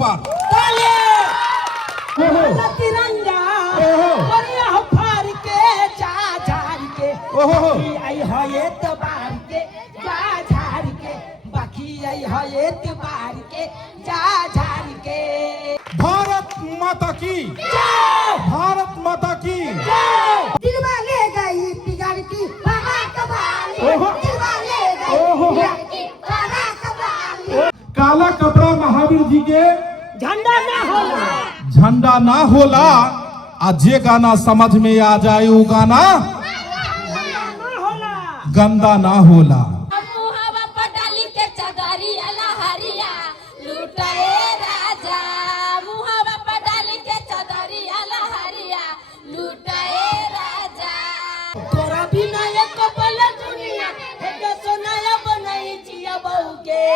अकबर। तिरंगा बढ़िया फाड़ के जा झाड़ के आई है एतबार के जा झाड़ के बाकी आई है एतबार के जा झाड़ के। भारत माता की, भारत माता की। दिलवा ले गई बिगाड़ की बाबा कबाली, दिलवा ले गई बिगाड़ की बाबा कबाली। काला कपड़ा महावीर जी के झंडा ना होला, झंडा ना होला। आज जे गाना समझ में आ जाए वो गाना गंदा ना होला। मुहावा पटाली के चगारी अला हरिया लुटाए राजा, मुहावा पटाली के चगारी अला हरिया लुटाए राजा। तोरा बिना एक पल दुनिया है जो सोनाया बनाई जिया बहू के।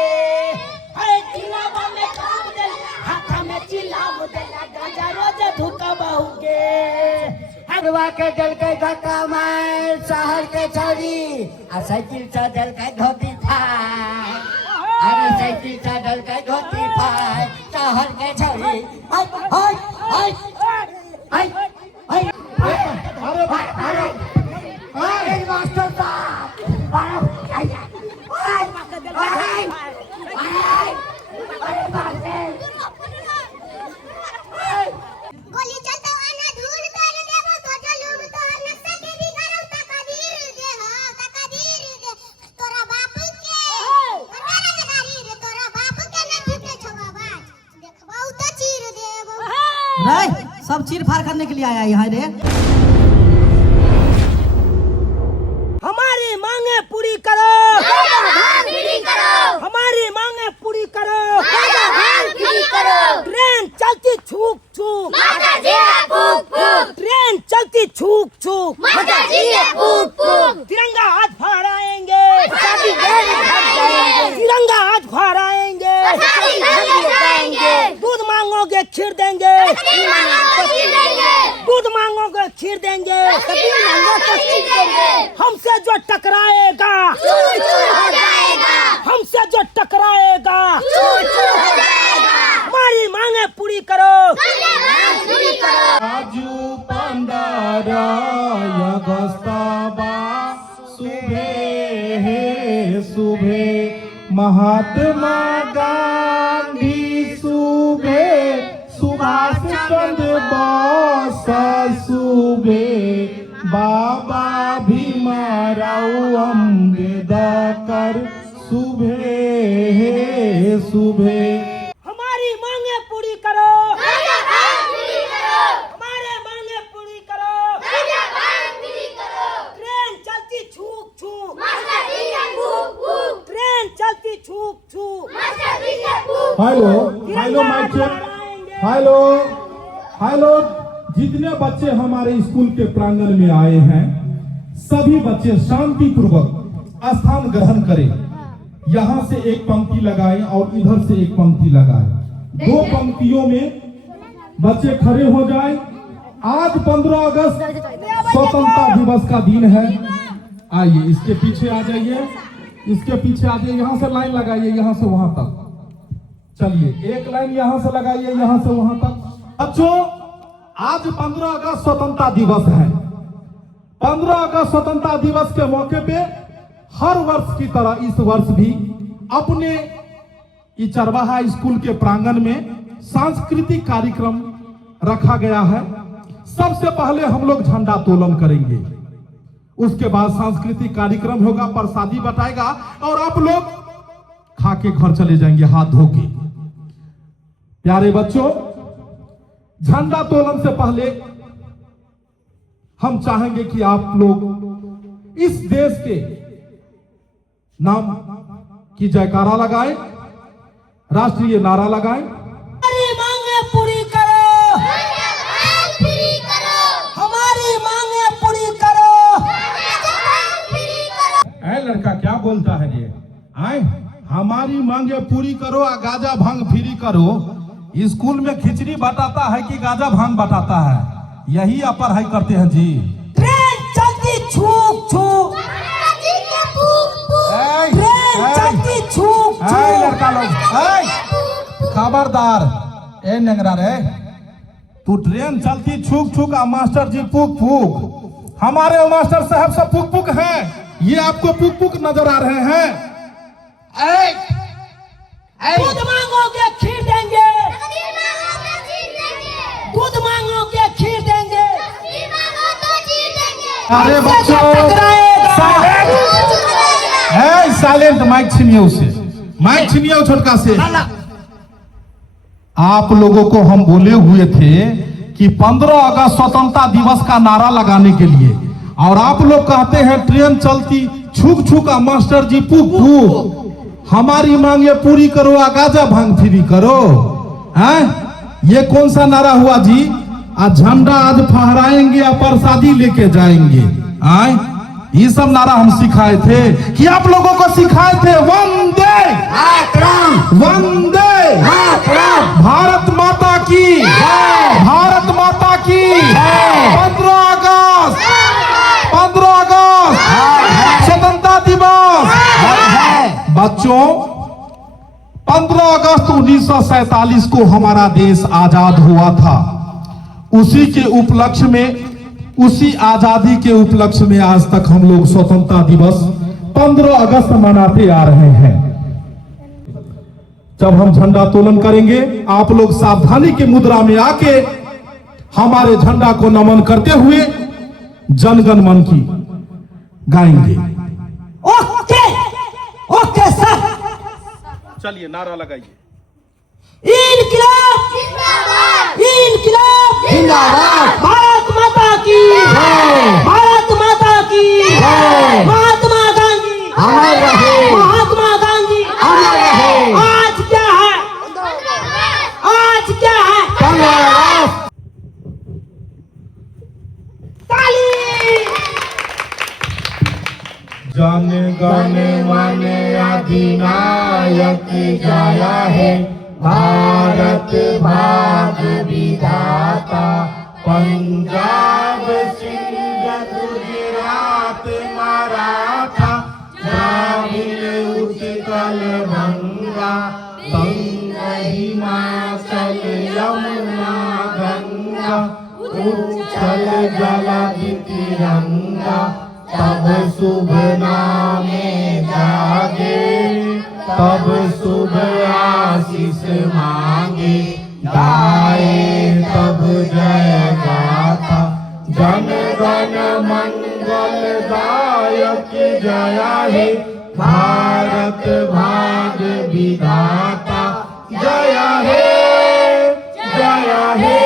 है चिलावा में काम दे हाथ में चिलाव दे गाजा रोज धुका बहू के। हरवा के जल के धक्का मार शहर के छोरी आ साइकिल से जल के धोती फाय, अरे साइकिल से जल के धोती फाय शहर के छोरी। हाय हाय हाय हाय हाय अरे भाई अरे मास्टर साहब गोली चलता आना धूल कर देबो तो जलूम तो नक्शा के भी करो तकदीर दे, हां तकदीर दे तोरा बाप के करवा राजदारी रे तोरा बाप के न फूटे छवा बाज देखबौ तो चीर देबो। रे सब चीर फाड़ करने के लिए आया यहाँ रे। हमारी मांगे पूरी करो, पूरी करो, हमारी मांगे पूरी करो, पूरी करो। ट्रेन चलती छूक छूक, माता जी फूक फूक, ट्रेन चलती छूक छूक, माता जी फूक फूक। तिरंगा आज फहराएंगे, शादी घर जाएंगे, तिरंगा आज फहराएंगे, शादी घर जाएंगे। दूध मांगोगे खीर देंगे, कभी मांगो तो खीर देंगे, दूध मांगोगे खीर देंगे, कभी मांगो तो खीर देंगे। हमसे जो टकराएगा चूर चूर हो जाएगा, हमसे जो टकराएगा चूर चूर हो जाएगा। हमारी मांगे पूरी करो, पूरी करो। आजू 15 अगस्तबा सुबह महात्मा गांधी सुबह सुभाष चंद्र बोस सुबह बाबा भीमराव अम्बेडकर सुबह। हमारी मांगे पूरी करो, पूरी करो, हमारे मांगे पूरी करो। पूरी करो। ट्रेन चलती छूक छूक, मास्टर जी के फूक फूक, ट्रेन चलती छूक छूक। मास्टर जी के फूक। Hello hello mike check, hello hello. जितने बच्चे हमारे स्कूल के प्रांगण में आए हैं सभी बच्चे शांतिपूर्वक स्थान ग्रहण करें। यहाँ से एक पंक्ति लगाएं और इधर से एक पंक्ति लगाएं। दो पंक्तियों में बच्चे खड़े हो जाएं। आज 15 अगस्त स्वतंत्रता दिवस का दिन है। आइए इसके पीछे आ जाइए, इसके पीछे आ जाइए। यहाँ से लाइन लगाइए, यहाँ से वहां तक चलिए। एक लाइन यहाँ से लगाइए, यहाँ से वहां तक। बच्चों आज 15 अगस्त स्वतंत्रता दिवस है। 15 अगस्त स्वतंत्रता दिवस के मौके पे हर वर्ष की तरह इस वर्ष भी अपने चरवाहा स्कूल के प्रांगण में सांस्कृतिक कार्यक्रम रखा गया है। सबसे पहले हम लोग झंडा तोलन करेंगे, उसके बाद सांस्कृतिक कार्यक्रम होगा, प्रसादी बटाएगा और आप लोग खा के घर चले जाएंगे हाथ धो के। प्यारे बच्चों, झंडा तोलन से पहले हम चाहेंगे कि आप लोग इस देश के नाम की जयकारा लगाएं, राष्ट्रीय नारा लगाएं। हमारी मांगे पूरी करो, पूरी करो, हमारी मांगे पूरी करो। पूरी करो। ऐ लड़का क्या बोलता है ये? आए हमारी मांगे पूरी करो, गाजा भांग फ्री करो। स्कूल में खिचड़ी बटाता है कि गाजा भांग बटाता है? यही आप पढ़ाई करते हैं जी। ट्रेन चलती छूक छूक, ट्रेन चलती छूक छूक। लड़का लोग खबरदार, ए नंगरा रे, तू ट्रेन चलती छूक छूक आ मास्टर जी पुक पुक। हमारे मास्टर साहब सब पुक पुक हैं, ये आपको पुक पुक नजर आ रहे हैं। दूध मांगोगे खीर देंगे, तकदीर मांगो तो जीत देंगे, दूध मांगोगे खीर देंगे, तकदीर मांगो तो जीत देंगे। अरे बच्चों साइलेंट, माइक छीनिए उससे, माइक छीनिए छोटका से। आप लोगों को हम बोले हुए थे कि 15 अगस्त स्वतंत्रता दिवस का नारा लगाने के लिए, और आप लोग कहते हैं ट्रेन चलती छुक छुक आ मास्टर जी पुक पुक। हमारी मांगे पूरी करो, गाजा भांग फ्री करो, हैं? ये कौन सा नारा हुआ जी? आज झंडा आज फहराएंगे और प्रसादी लेके जाएंगे। आए ये सब नारा हम सिखाए थे कि आप लोगों को सिखाए थे। वंदे वंदे भारत माता की, भारत माता की। 15 अगस्त, 15 अगस्त स्वतंत्रता दिवस। बच्चों 15 अगस्त 1947 को हमारा देश आजाद हुआ था। उसी के उपलक्ष्य में, उसी आजादी के उपलक्ष्य में आज तक हम लोग स्वतंत्रता दिवस 15 अगस्त मनाते आ रहे हैं। जब हम झंडा तोलन करेंगे, आप लोग सावधानी की मुद्रा में आके हमारे झंडा को नमन करते हुए जनगण मन की गाएंगे। Okay okay sir. चलिए नारा लगाइए। इनकलाब जिंदाबाद, इनकलाब जिंदाबाद। भारत माता की, भारत माता की। महात्मा गांधी अमर रहे, महात्मा गांधी अमर रहे। आज क्या है, आज क्या है? 15 अगस्त। ताली। जन गण मन अधिनायक जाया है, भारत भाग्य विधाता। पंजाब सिंध गुजरात मराठा, द्राविड़ उत्कल बंगा, बंग हिमाचल यमुना गंगा, उच्छल जलधि तिरंगा। तब शुभ नामे जागे, तब शुभ आशीष मांगे, गाए तब जय गाथा। जन गण मंगल दायक जया है, भारत भाग्य विधाता। जया है, जया है,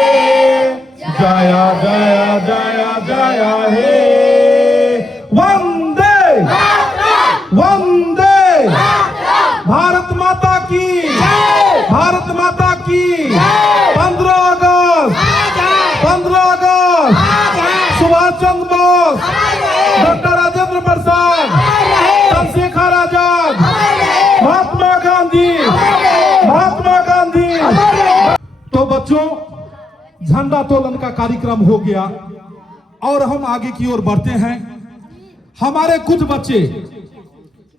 जया जया जया जया है। वंदे वंदे भारत माता की, भारत माता की। 15 अगस्त, 15 अगस्त सुभाष चंद्र बोस, डॉक्टर राजेंद्र प्रसाद, चंद्रशेखर आजाद, महात्मा गांधी, महात्मा गांधी। तो बच्चों झंडा तोलन का कार्यक्रम हो गया और हम आगे की ओर बढ़ते हैं। हमारे कुछ बच्चे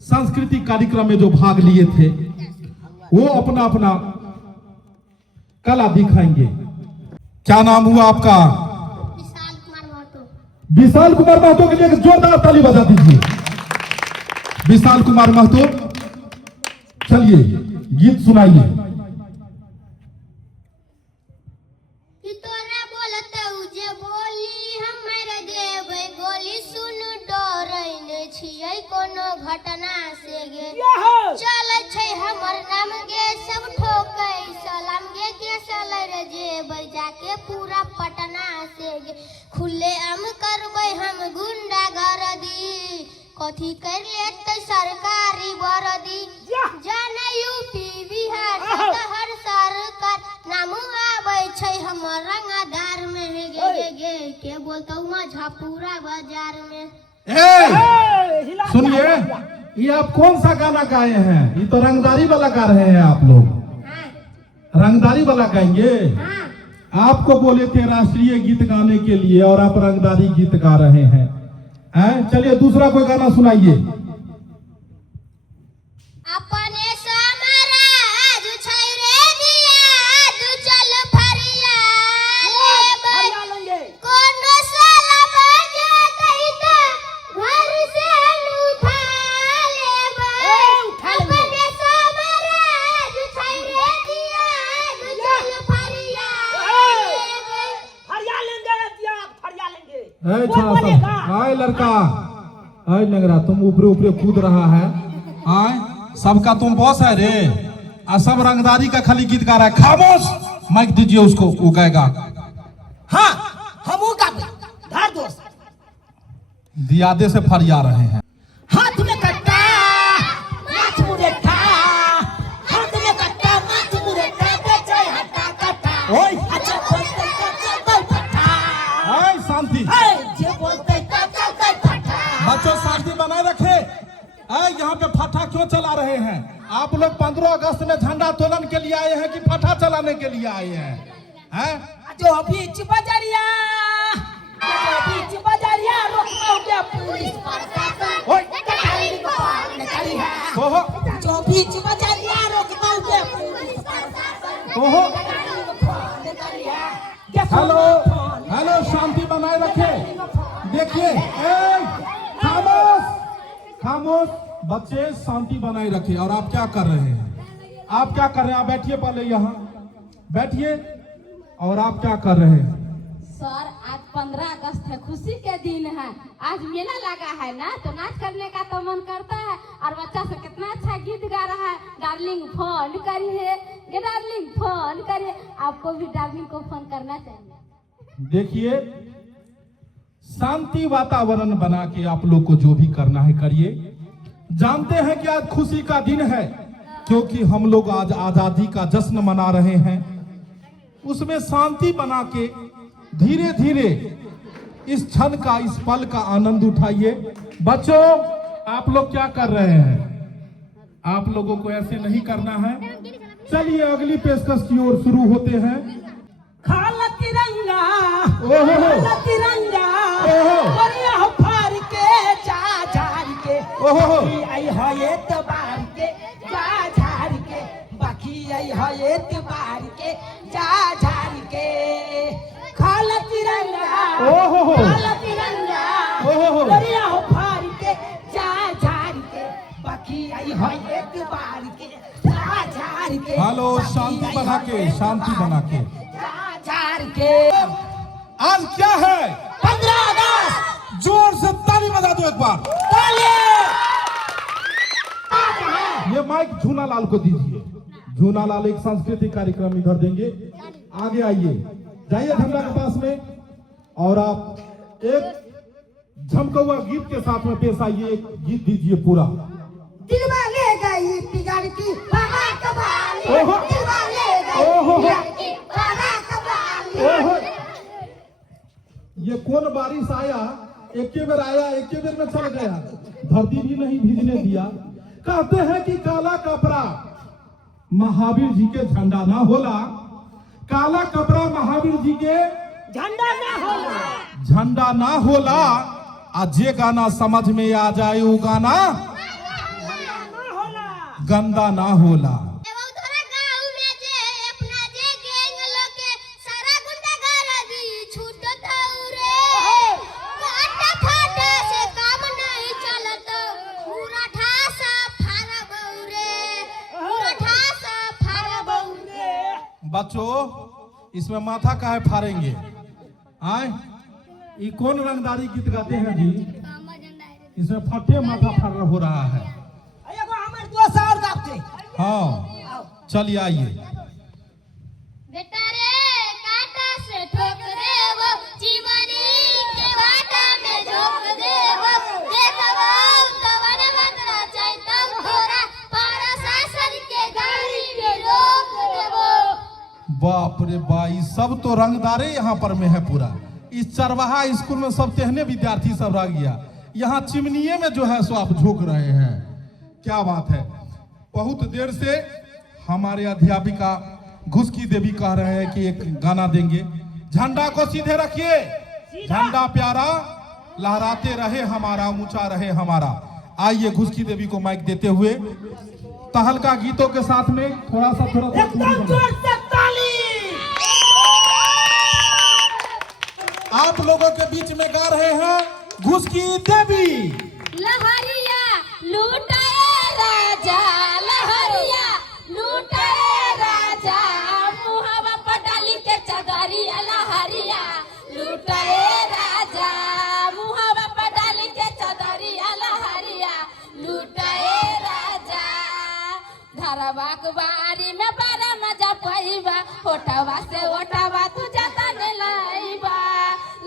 सांस्कृतिक कार्यक्रम में जो भाग लिए थे वो अपना अपना कला दिखाएंगे। क्या नाम हुआ आपका? विशाल कुमार महतो। विशाल कुमार महतो के लिए एक जोरदार ताली बजा दीजिए। विशाल कुमार महतो, चलिए गीत सुनाइए। तोरा बोलत जे बोली हमर देबै गोली, सुन डरैन छियै कोनो घटना से गे। चलै छै हमर नाम गे, सब ठोकै सलाम गे, के सलर जेबै जाके पूरा पटना से गे। खुले आम करबै हम गुंडागर्दी, कथी कर लेतै सरकारी वर्दी। जाने यूपी बिहार हर सरकार, नाम आबै छै हमर रंगदार में गे गे गे, के बोलतौ मझापुरा बाजार में। सुनिए, ये आप कौन सा गाना गाए हैं? ये तो रंगदारी वाला गा रहे हैं आप लोग। रंगदारी वाला गाएंगे? आपको बोले थे राष्ट्रीय गीत गाने के लिए और आप रंगदारी गीत गा रहे हैं। चलिए दूसरा कोई गाना सुनाइए। अपने समाराज छै रे दिया, तू चल छोरा सब, आए लड़का, आए लंगड़ा, तुम ऊपरे ऊपरे कूद रहा है। आए सबका तुम बॉस है रे, आ सब रंगदारी का खाली गीत गा रहा है। खामोश, माइक दीजिए उसको, वो गाएगा। हाँ हम का धार दोस्त दियादे से फरिया रहे हैं। हाथ में कट्टा माथ मुरेठा, हाथ में कट्टा माथ मुरेठा, बेचे हटा कट्टा। ओए अच्छा बोलते तो चलते फटा, आए शांति, जे बोलते तो चलते फटा। बच्चों शांति बनाए रखे। आए यहाँ पे फटा क्यों चला रहे हैं? आप लोग 15 अगस्त में झंडा तोलन के लिए आए हैं कि फटा चलाने के लिए आए हैं? हैं? जो बीच बजरिया, जो बीच बजरिया रोकना क्या पुलिस प्रशासन। ओए कटाई को निकली है। ओहो जो बीच बजरिया रोकना क्या पुलिस प्रशासन। ओहो, कटाई को निकली है। क्या हेलो हेलो, शांति बनाए रखे। देखिए, खामोश खामोश, बच्चे शांति बनाए रखे। और आप क्या कर रहे हैं? आप क्या कर रहे हैं? आप बैठिए, पहले यहाँ बैठिए। और आप क्या कर रहे हैं? सर आज 15 अगस्त है, खुशी के दिन है, आज मेला लगा है ना, तो नाच करने का तो मन करता है। और बच्चा से कितना अच्छा गीत गा रहा है। डार्लिंग फोन करिए, ये डार्लिंग फोन करिए। आपको भी डार्लिंग को फोन करना चाहिए। देखिए, शांति वातावरण बना के आप लोग को जो भी करना है करिए। जानते हैं कि आज खुशी का दिन है, क्योंकि हम लोग आज आजादी का जश्न मना रहे हैं। उसमें शांति बना के धीरे धीरे इस क्षण का, इस पल का आनंद उठाइए। बच्चों, आप लोग क्या कर रहे हैं? आप लोगों को ऐसे नहीं करना है। चलिए अगली पेशकश की ओर शुरू होते हैं। खाला तिरंगा, ओहो खाला तिरंगा, ओहो। बढ़िया फाड़ के जा झाड़ के। ओहो आई है ये तबार के जा झाड़ के, बाकी आई है ये तबार के जा झाड़ के। खाला तिरंगा, ओहो खाला तिरंगा, ओहो। बढ़िया फाड़ के जा झाड़ के, बाकी आई है ये तबार के जा झाड़ के। हेलो, शांति बना के, शांति बना के। झाड़ के। आज क्या है? 15 अगस्त। जोर से ताली बजा दो एक बार। ये माइक झूना लाल को दीजिए। झूना लाल एक सांस्कृतिक कार्यक्रम इधर देंगे। आगे आइए, जाइए झंडा के पास में, और आप एक झमकौआ गीत के साथ में पेश आइए। एक गीत दीजिए पूरा। दिलवा ले गई बिगाड़ की बाबा कबाली, ओहो। दिलवा ले गई ओहो। बिगाड़ की बाबा कबाली। ओहो, ये कौन बारिश आया, एक बेर आया, एक बेर में चल गया, धरती भी नहीं भीजने दिया। कहते हैं कि काला कपड़ा महावीर जी के झंडा ना होला, काला कपड़ा महावीर जी के झंडा ना होला, झंडा ना होला। आज जे गाना समझ में आ जाए वो गाना ना होला। गंदा ना होला। एवं तोरा गाँव में जे अपना जे गैंग लोके सारा गुंडागर्दी छूटता रे। काटा फाटा से काम नहीं चलत, पूरा ठासा फारा बौरे, पूरा ठासा फारा बौरे। बच्चों, इसमें माथा काहे फाड़ेंगे? आए, ये कौन रंगदारी गीत गाते हैं जी? इसमें फटे माथा फाड़ हो रहा है। एगो हमर दोस्त और गाते। हाँ, चलिए आइए। बेटा रे काटा से ठोक देवो, चिमनी के वाटा में झोंक देवो। देखबो कवन बंदरा चैतम घोड़ा, पारा शासन के गाड़ी के रोक देवो। बाप रे बाई, सब तो रंगदारे यहाँ पर में है पूरा। इस चरवाहा स्कूल में सब तेहने विद्यार्थी सब रह गया। यहाँ चिमनिये में जो है सो आप झोंक रहे हैं। क्या बात है। बहुत देर से हमारे अध्यापिका घुसकी देवी कह रहे हैं कि एक गाना देंगे। झंडा को सीधे रखिए, झंडा प्यारा लहराते रहे हमारा, ऊंचा रहे हमारा। आइए घुसकी देवी को माइक देते हुए तहलका गीतों के साथ में थोड़ा सा एकदम जोर से ताली। आप लोगों के बीच में गा रहे हैं घुसकी देवी। लहरिया लूटाए राजा, लहरिया लूटाए राजा, मुहावा पर डाली के चदरिया, लहरिया लूटाए राजा। ओटवा से ओटवा तू जाता ने लाइबा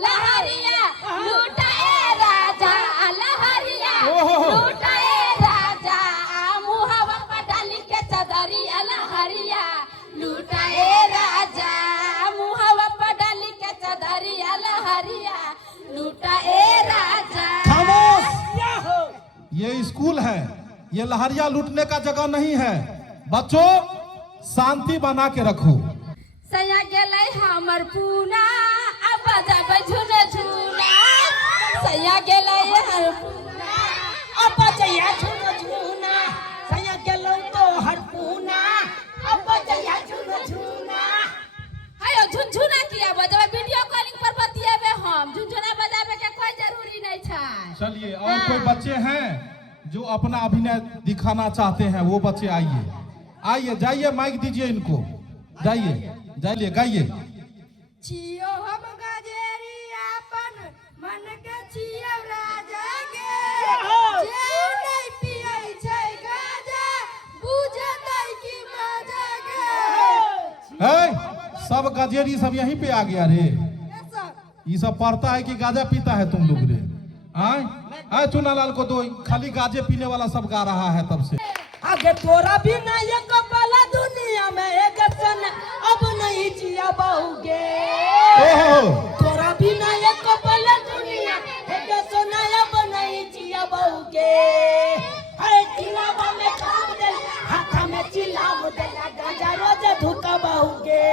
लहरिया लूटाए राजा लहरिया लूटाए राजा मुहावा पर डाली के चदरिया लहरिया लूटाए राजा मुहावा पर डाली के चदरिया लहरिया लूटाए राजा। खामोश। ये स्कूल है, ये लहरिया लूटने का जगह नहीं है। बच्चों शांति बना के रखो। सया गेलै हमर पूना अब बजाबै झुना झुना सया गेलै हर पूना अब बजैया झुन झुना सैया गेलौ तो हर पूना अब बजैया झुन झुना। हायो झुनझुना किया बजाबै वीडियो कॉलिंग पर बतियाबे हम झुनझुना बजाबे के कोई जरूरी नहीं छै। चलिए और कोई बच्चे हैं जो अपना अभिनय दिखाना चाहते हैं, वो बच्चे आइए आइए जाइए माइक दीजिए इनको, जाइए जाइए गाइए। छियो हम गजेरी अपन मन के छियो राजा के जे नहीं पियै छै गाजा बुझे नहीं कि मजा के। है सब गजेरी सब यहीं पे आ गया रे। ये सब पढ़ता है कि गाजा पीता है तुम लोग रे? आए चुनालाल को दो, खाली गाजे पीने वाला सब गा रहा है तब से। आगे तोरा भी ना ये कपला दुनिया में एक सन अब नहीं जिया बहुगे। तोरा भी ना ये कपला दुनिया एक सोना अब नहीं जिया बहुगे। अरे चिलावा में काम दे हाथ में चिलाव दे गाजा रोज धुका बहुगे।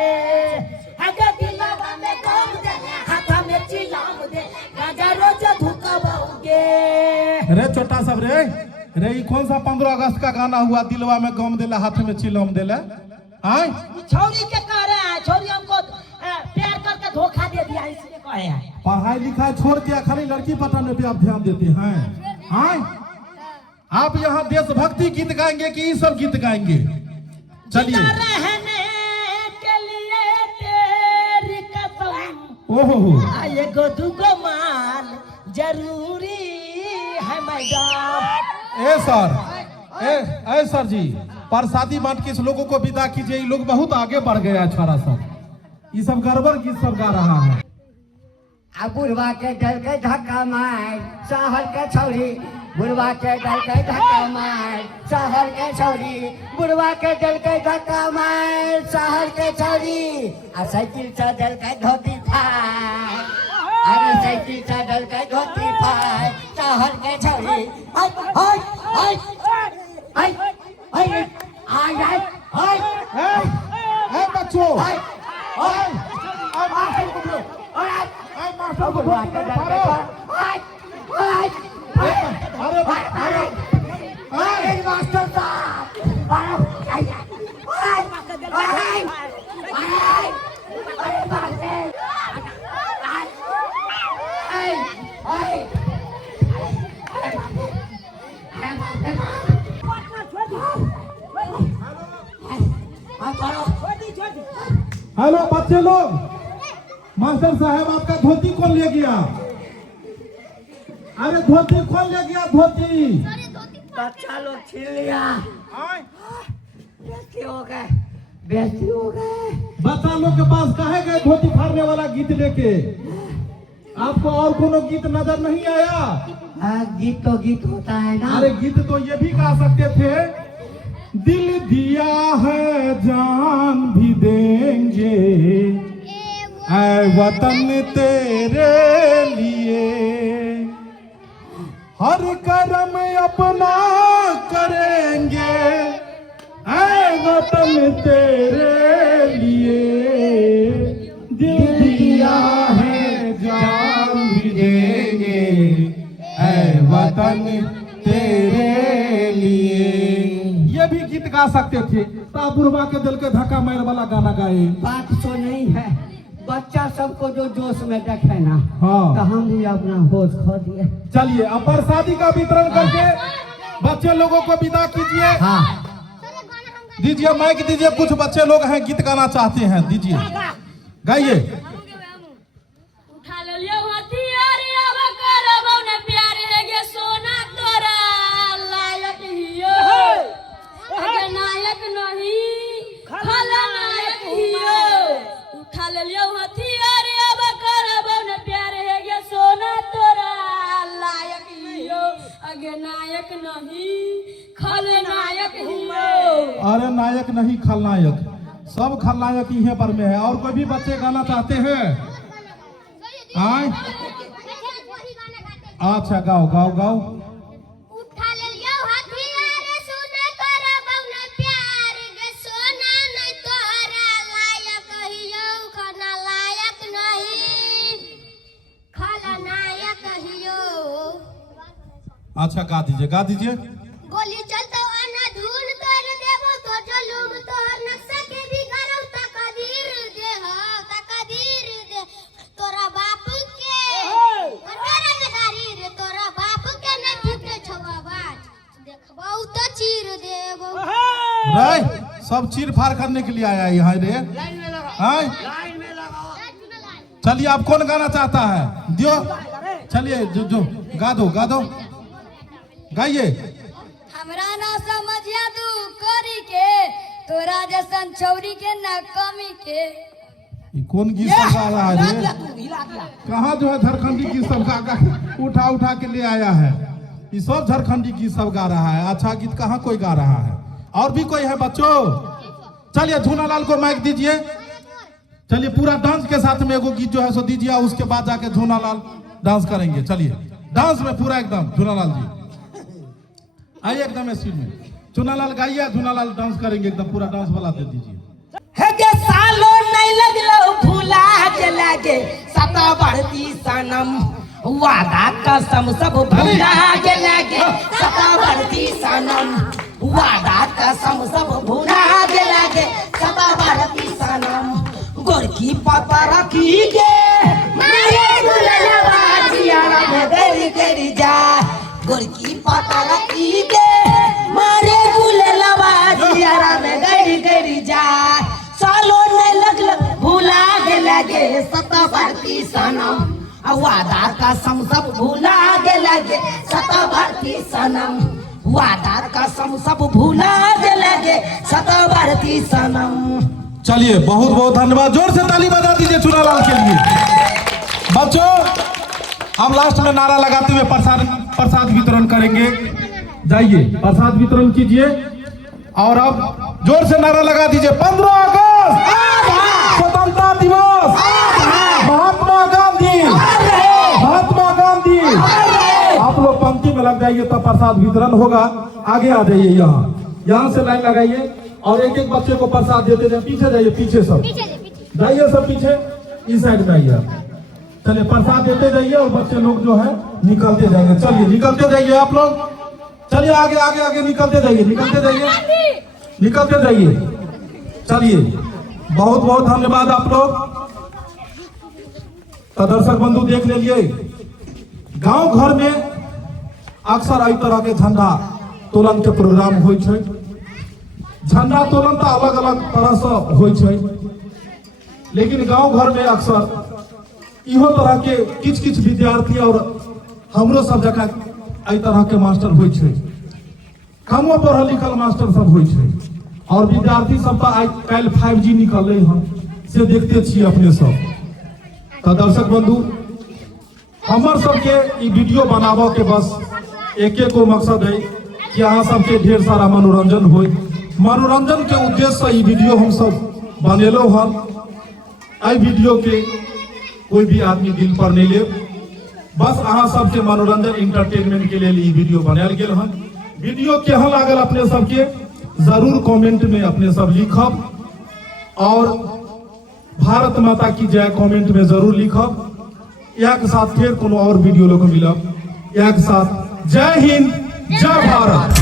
अगे चिलावा में काम दे हाथ में चिलाव दे गाजा रोज धुका बहुगे। रे छोटा सब रे रे ये कौन सा 15 अगस्त का गाना हुआ, दिलवा में गम देला हाथ में चिलम देला? आए छोरी के कह रहे हैं, छोरी हमको प्यार करके धोखा दे दिया इसलिए कहे हैं। पढ़ाई लिखाई छोड़ के खाली लड़की पटाने पे आप ध्यान देते हैं। आए आप यहाँ देशभक्ति गीत गाएंगे कि ये सब गीत गाएंगे? चलिए। रहने के लिए तेरी कसम ओहो एगो दुगो माल जरूरी है मैडम। ए सर जी प्रसादी बांट के इस लोगों को विदा कीजिए। ये लोग बहुत आगे बढ़ गया है छोरा सब, ये सब गड़बड़ गीत सब गा रहा है। बुढ़वा के डर के धक्का मार शहर के छौरी, बुढ़वा के डर के धक्का मार शहर के छौरी, बुढ़वा के डर के धक्का मार शहर के छौरी। आ साइकिल से डर के धोती फाड़, अरे साइकिल से डर के धोती फाड़ शहर के छौरी। हाय हाय हाय हाय हाय हाय हाय ए बच्चों हाय हाय मास्टर को बोलो, मास्टर को बुढ़वा के डर के हाय हाय अरे अरे मास्टर साहब अरे हेलो बच्चे लोग, मास्टर साहब आपका धोती कौन ले गया? अरे धोती कौन ले गया? धोती बच्चा लोग छीन लिया, बेइज्जती हो गए, बेइज्जती हो गए। बच्चा लोग के पास काहे गए धोती फाड़ने वाला गीत लेके? आपको और कोनो गीत नजर नहीं आया? गीत तो गीत होता है ना। अरे गीत तो ये भी गा सकते थे, दिल दिया है जान भी देंगे ऐ वतन तेरे लिए, हर कर्म अपना करेंगे ऐ वतन तेरे लिए, दिल दिया है जान भी देंगे ऐ वतन तेरे लिए। ये भी गीत गा सकते थे। तो बुढ़वा के दिल के धक्का मार वाला गाना गाए। बात तो नहीं है, बच्चा सबको जो जोश में देखे ना, हाँ। तो हम भी अपना होश खो दिए। चलिए अब प्रसादी का वितरण करके बच्चे लोगों को विदा कीजिए। हाँ दीजिए माइक दीजिए, कुछ बच्चे लोग हैं गीत गाना चाहते हैं, दीजिए गाइए। उठा लियो हथियार अब करबौ न प्यार है गे सोना तोरा लायक हियो गे नायक नहीं खलनायक हियो। अरे नायक नहीं खलनायक, सब खलनायक यहाँ पर में है। और कोई भी बच्चे गाना चाहते हैं? आए अच्छा गाओ गाओ गाओ। उठा ले लियो हथियार सुने तोरा बहुना प्यार गे सोना नहीं तोहरा लायक हियो खाना लायक नहीं खलनायक हियो। अच्छा गा दीजिए गा दीजिए। गोली चलतो अनाधून कर देबो तो जुलुम तोहर नक्शा के भी करौ तकदीर दे हो तकदीर दे तोरा बाप के तेरा जगारी रे तोरा बाप के नहीं फूटे छवा बाज देखबौ तो चीर देबो। रे सब चीर फाड़ करने के लिए आया है यहाँ रे। हाँ चलिए आप कौन गाना चाहता है दियो। चलिए जो गा दो गाइए। हमरा ना समझिया तू करी के तोरा जैसन छौरी के ना कमी के। ये कौन गीत सब गा रहा है रे? कहाँ जो है झारखंडी गीत सब गा उठा के ले आया है। ये सब झारखंडी गीत सब गा रहा है। अच्छा गीत कहाँ कोई गा रहा है? और भी कोई है बच्चों? चलिए झूनालाल को माइक दीजिए। चलिए पूरा डांस के साथ में एगो गीत जो है सो दीजिए, उसके बाद जाके झूनालाल डांस करेंगे। चलिए डांस में पूरा एकदम झूनालाल जी आइए एकदम स्पीड में। झूनालाल गाइए, झूनालाल डांस करेंगे एकदम पूरा डांस वाला दे दीजिए। हे गे सालो नहीं लगलो भूला के लागे सता बढ़ती सनम वादा कसम सब भूला के लागे सता बढ़ती सनम वादा कसम सब भूला के लागे सता बढ़ती सनम गोरकी पता रखी गे मारे गुललवा जियारा में गरी जा गोरकी पता रखी गे मारे गुललवा जियारा में गरी जा सालो ने लगल भूला के लगे सता भारती सनम वादा कसम सब भूला के लगे सता भारती सनम वादा कसम सब भूला के लगे सता भारती सनम। चलिए बहुत बहुत धन्यवाद, जोर से ताली बजा दीजिए चूनालाल के लिए। बच्चों हम लास्ट में नारा लगाते हुए प्रसाद वितरण करेंगे। जाइए प्रसाद वितरण कीजिए और अब जोर से नारा लगा दीजिए। 15 अगस्त स्वतंत्रता दिवस, महात्मा गांधी, महात्मा गांधी। आप लोग पंक्ति में लग जाइए तब प्रसाद वितरण होगा। आगे आ जाइए, यहाँ से लाइन लगाइए और एक एक बच्चे को प्रसाद देते जाइए। पीछे जाइए, पीछे सब जाइए, सब पीछे इस साइड में आइए। चलिए प्रसाद देते जाइए और बच्चे लोग जो है निकलते जाएंगे। चलिए निकलते जाइए आप लोग, चलिए आगे आगे आगे निकलते जाइए, निकलते जाइए। चलिए बहुत बहुत धन्यवाद आप लोग। तो दर्शक बंधु देख लीजिए, गांव घर में अक्सर एहि तरह के झंडा तोलन के प्रोग्राम होइ छै। झंडा तोलन तो अलग अलग तरह से होइ छै, लेकिन गांव घर में अक्सर इहो तरह के किछ विद्यार्थी और हमरो सब जगह एहि तरह के मास्टर होइ छै। कमो पढ़ल लिखल मास्टर सब होइ छै और विद्यार्थी सब तो आई काल्हि 5G निकल हन से देखते छी अपने सब। तो दर्शक बंधु हमर सबके ई वीडियो बनाबो के बस एके गो मकसद है कि अहाँ सबके ढेर सारा मनोरंजन होय। मनोरंजन के उद्देश्य से ई वीडियो हम सब बनेलो हन। आई वीडियो के कोई भी आदमी दिल पर नहीं ले, बस अहाँ सबके मनोरंजन इंटरटेनमेंट के लिए ई वीडियो बनायल गेल हन। वीडियो केहन लागल अपने सबके जरूर कमेंट में अपने सब लिखब और भारत माता की जय कमेंट में जरूर लिखब। या के साथ फिर कोनो और वीडियो लोग मिलब। या के साथ जय हिंद, जय भारत।